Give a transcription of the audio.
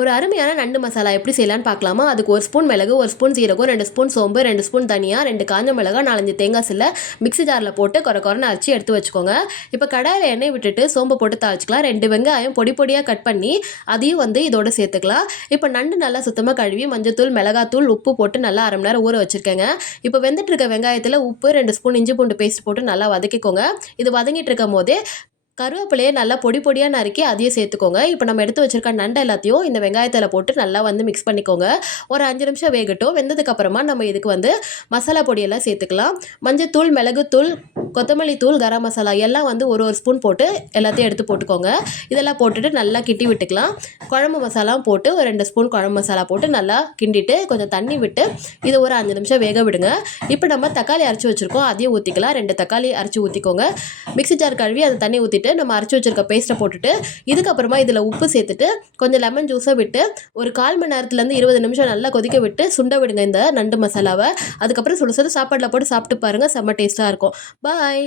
ஒரு அருமையான நண்டு மசாலா எப்படி செய்யலான்னு பார்க்கலாமா? அதுக்கு 1 ஸ்பூன் மிளகு, 1 ஸ்பூன் சீரகம், 2 ஸ்பூன் சோம்பு, 2 ஸ்பூன் தனியா, 2 காஞ்ச மிளகாய், 4 5 தேங்காய் சில்ல மிக்ஸி ஜாரில் போட்டு கொரன்னு அரைச்சி எடுத்து வச்சுக்கோங்க. இப்போ கடாயில் எண்ணெய் விட்டுட்டு சோம்பு போட்டு தாளிச்சிக்கலாம். 2 வெங்காயம் பொடி பொடியாக கட் பண்ணி அதையும் இதோட சேர்த்துக்கலாம். இப்போ நண்டு நல்லா சுத்தமாக கழுவி மஞ்சத்தூள், மிளகாத்தூள், உப்பு போட்டு நல்லா அரை மணி நேரம் ஊற வச்சுருக்கேங்க. இப்போ வெந்துட்டு இருக்க வெங்காயத்தில் உப்பு, 2 ஸ்பூன் இஞ்சி பூண்டு பேஸ்ட் போட்டு நல்லா வதக்கிக்கோங்க. இது வதங்கிட்டு இருக்கும் போதே கருவேப்பிலையை நல்லா பொடி பொடியாக நறுக்கி அதையும் சேர்த்துக்கோங்க. இப்போ நம்ம எடுத்து வச்சிருக்க நண்டு எல்லாத்தையும் இந்த வெங்காயத்தில் போட்டு நல்லா மிக்ஸ் பண்ணிக்கோங்க. ஒரு 5 நிமிஷம் வேகட்டும். வெந்ததுக்கப்புறமா நம்ம இதுக்கு மசாலா பொடியெல்லாம் சேர்த்துக்கலாம். மஞ்சத்தூள், மிளகுத்தூள், கொத்தமல்லி தூள், கரம் மசாலா எல்லாம் ஒரு ஸ்பூன் போட்டு எல்லாத்தையும் எடுத்து போட்டுக்கோங்க. இதெல்லாம் போட்டுட்டு நல்லா கிண்டி விட்டுக்கலாம். குழம்பு மசாலாவும் போட்டு ஒரு 2 ஸ்பூன் குழம்பு மசாலா போட்டு நல்லா கிண்டிட்டு கொஞ்சம் தண்ணி விட்டு இது ஒரு 5 நிமிஷம் வேக விடுங்க. இப்போ நம்ம தக்காளி அரைச்சி வச்சுருக்கோம், அதையும் ஊற்றிக்கலாம். 2 தக்காளி அரைச்சி ஊற்றிக்கோங்க. மிக்ஸி ஜார் கழுவி அந்த தண்ணி ஊற்றிட்டு நம்ம அரைச்சி வச்சிருக்க பேஸ்ட்டை போட்டுட்டு இதுக்கப்புறமா இதில் உப்பு சேர்த்துட்டு கொஞ்சம் லெமன் ஜூஸை விட்டு ஒரு 1/4 மணி நேரத்துலேருந்து 20 நிமிஷம் நல்லா கொதிக்க விட்டு சுண்ட விடுங்க இந்த நண்டு மசாலாவை. அதுக்கப்புறம் சுட சுட சாப்பாட்டில் போட்டு சாப்பிட்டு பாருங்கள், செம்ம டேஸ்ட்டாக இருக்கும். பாய்.